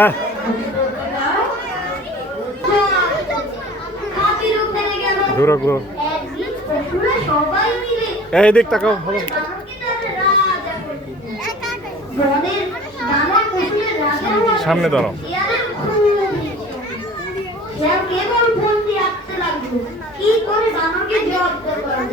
হ্যাঁ ঘুরো ঘুরো এই দিক তাকাও ভালো সামনে দাঁড়াও কি করে বানরকে জব্দ করা